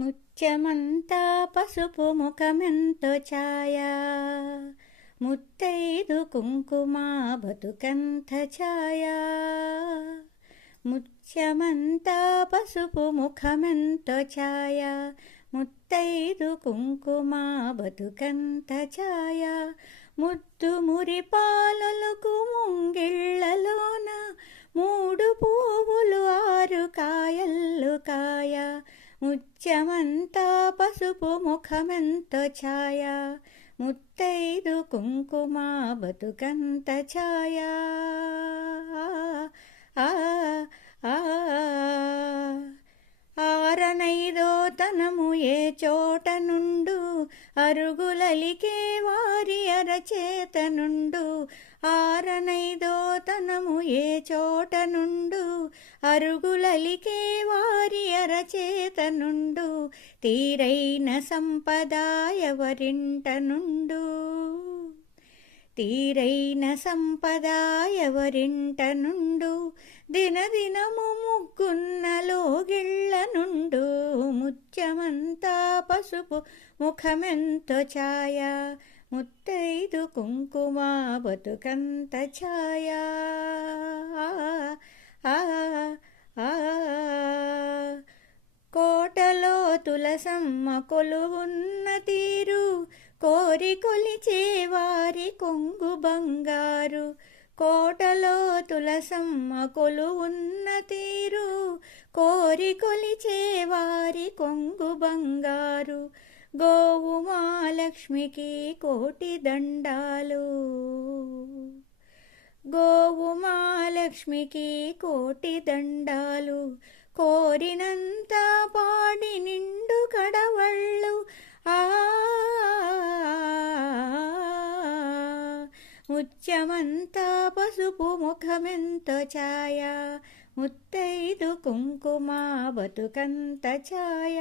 ముత్యమంతా పసుపు ముఖమెంతో ఛాయ, ముత్తైదు కుంకుమ బతుకంత ఛాయ. ముత్యమంతా పసుపు ముఖమెంతో ఛాయ, ముత్తైదు కుంకుమ బతుకంత ఛాయ. ముద్దు మురిపాలలకు ముంగిళ్ళలోన మూడు పువ్వులు ఆరు కాయల్లు కాయ. ముత్యమంతా పసుపు ముఖమెంతో ఛాయ, ముత్తైదు కుంకుమ బతుకంత ఛాయ. ఆరనైదో తనము ఏ చోట నుండు, అరుగులలికే వారి అరచేత నుండు. ఆరనైదో తనము ఏ చోట నుండు, అరుగులలికే వారి అరచేత నుండు. తీరైన సంపద ఎవరింట నుండు, తీరైన సంపద ఎవరింట నుండు. దినదినము ముగ్గున్న లోగిళ్ళ నుండు, ముత్యమంతా పసుపు ముఖమెంతో ఛాయ, ముత్తైదు కుంకుమ బతుకంత ఛాయ. కోటలో తులసమ్మ కొలువున్న తీరు, కోరి కొలిచే వారి కొంగు బంగారు. కోటలో తులసమ్మ కొలువున్న తీరు, కోరి కొలిచే వారి కొంగు బంగారు. గోవు మహాలక్ష్మికి కోటి దండాలు, గోవు మహాలక్ష్మికి కోటి దండాలు. కోరినంత పాడి నిండు కడవళ్ళు, ముత్యమంతా పసుపు ముఖమెంతో ఛాయ, ముత్తైదు కుంకుమ బతుకంత ఛాయ.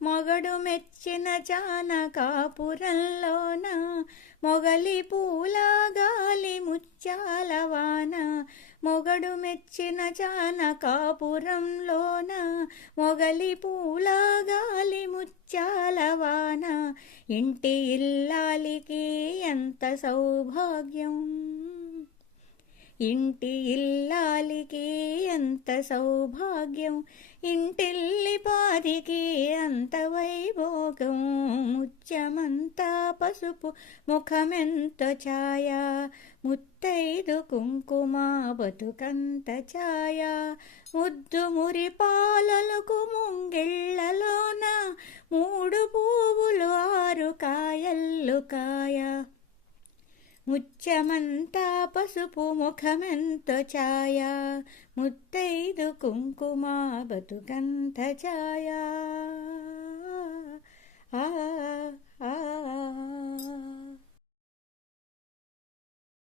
మొగడు మెచ్చిన చానకాపురంలోన, మొగలి పూల గాలి ముత్యాల వాన. మొగడు మెచ్చిన చానకాపురంలోన, మొగలి పూల గాలి ముత్యాల వాన. ఇంటి ఇల్లాలికి ఎంత సౌభాగ్యం, ఇంటి ఇల్లాలికి ఎంత సౌభాగ్యం. ఇంటిల్లి పాదికి అంత వైభోగం, ముత్యమంతా పసుపు ముఖమెంతో ఛాయ, ముత్తైదు కుంకుమ బతుకంత ఛాయ. ముద్దు మురిపాలలకు ముంగిళ్ళలోన మూడు పువ్వులు ఆరు కాయల్లు కాయ. ముత్యమంతా పసుపు ముఖమెంతో ఛాయ, ముత్తైదు కుంకుమ బతుకంత ఛాయ.